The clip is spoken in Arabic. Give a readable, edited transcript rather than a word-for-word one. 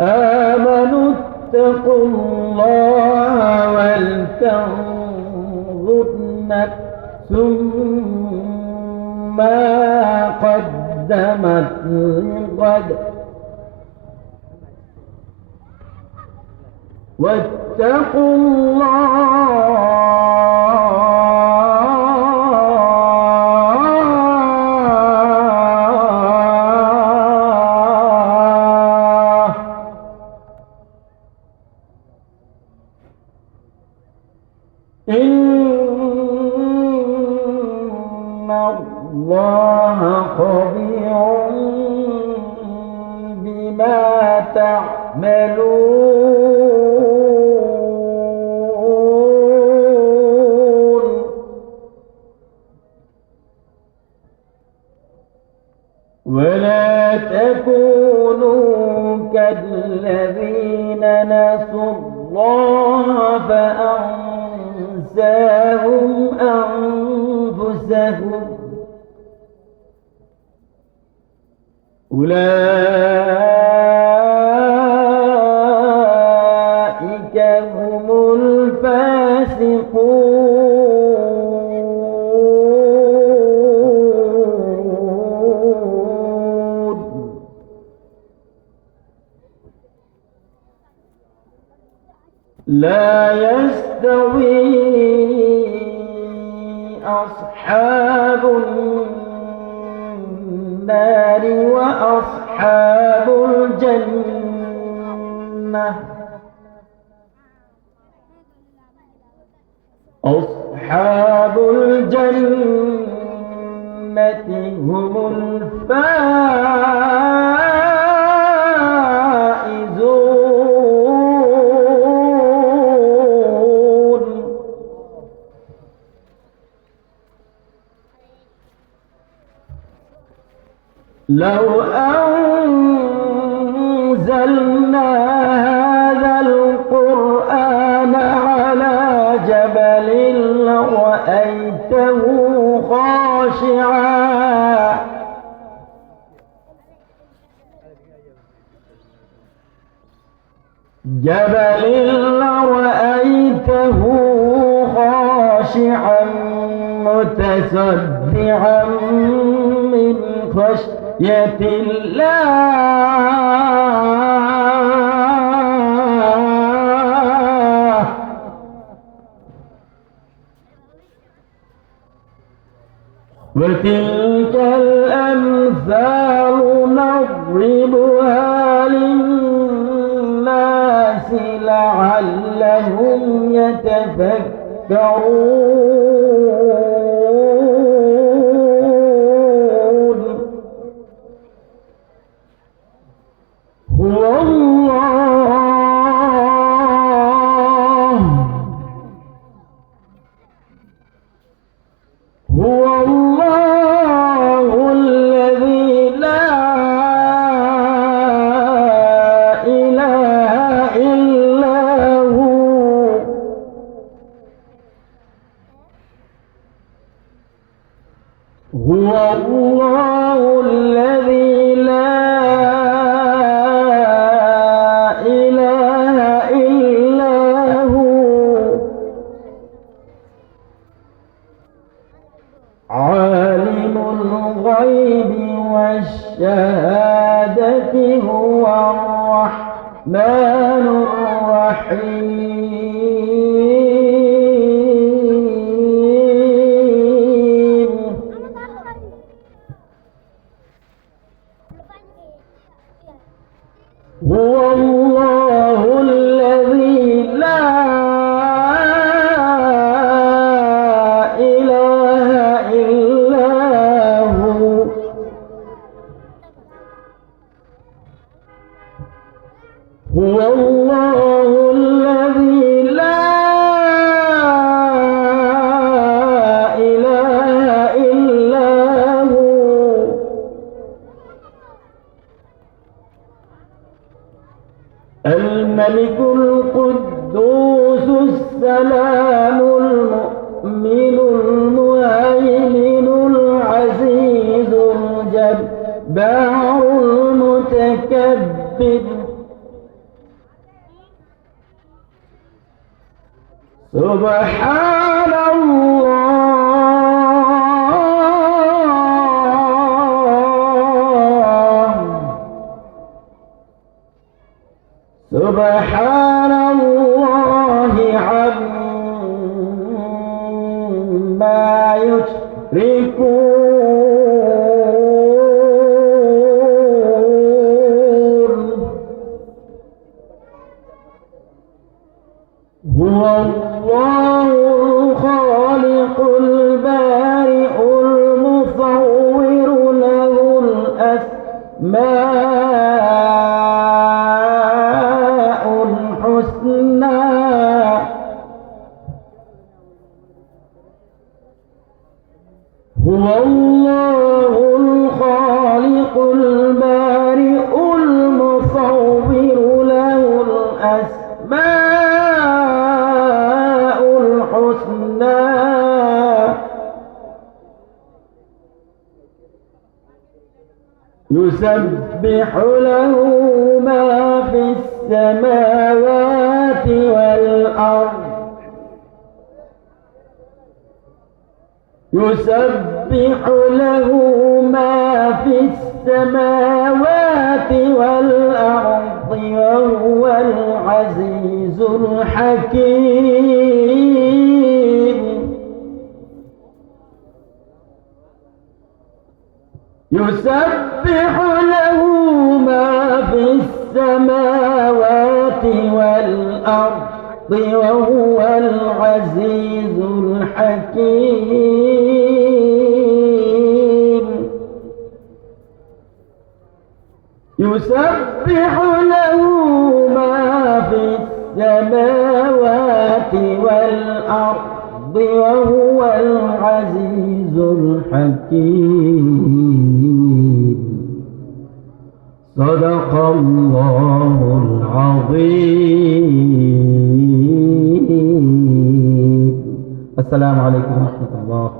آمنوا اتقوا الله ولتنظر نفس ما قدمت لغد واتقوا الله إن الله خبير بما تعملون ولا تكونوا كالذين نسوا الله فأنساهم أنفسهم أولئك هم الفاسقون لا يستوي أصحاب النار وأصحاب الجنة أصحاب الجنة هم الفائزون لو أنزلنا هذا القرآن على جبل لرأيته خاشعا خاشعا متصدعا من خشية الله وتلك الأمثال نضربها للناس لعلهم يتفكرون هو الله الذي لا إله إلا هو الله الذي لا إله إلا هو عالم الغيب والشهادة هو الرحمن الرحيم هو الله الذي لا إله إلا هو الله الذي لا إله إلا هو الملك القدوس السلام المؤمن المهيمن الجبار المتكبر سبحان الله سبحان الله عما يشركون هو الله الخالق البارئ المصور له الأسماء الحسنى هو الله الخالق البارئ المصور له الأسماء الحسنى يسبح له ما في السماوات والأرض يسبح له ما في السماوات والأرض وهو العزيز الحكيم يسبح له ما في السماوات والأرض وهو العزيز الحكيم يسبح له ما في السماوات والأرض وهو العزيز الحكيم صدق الله العظيم. السلام عليكم ورحمة الله.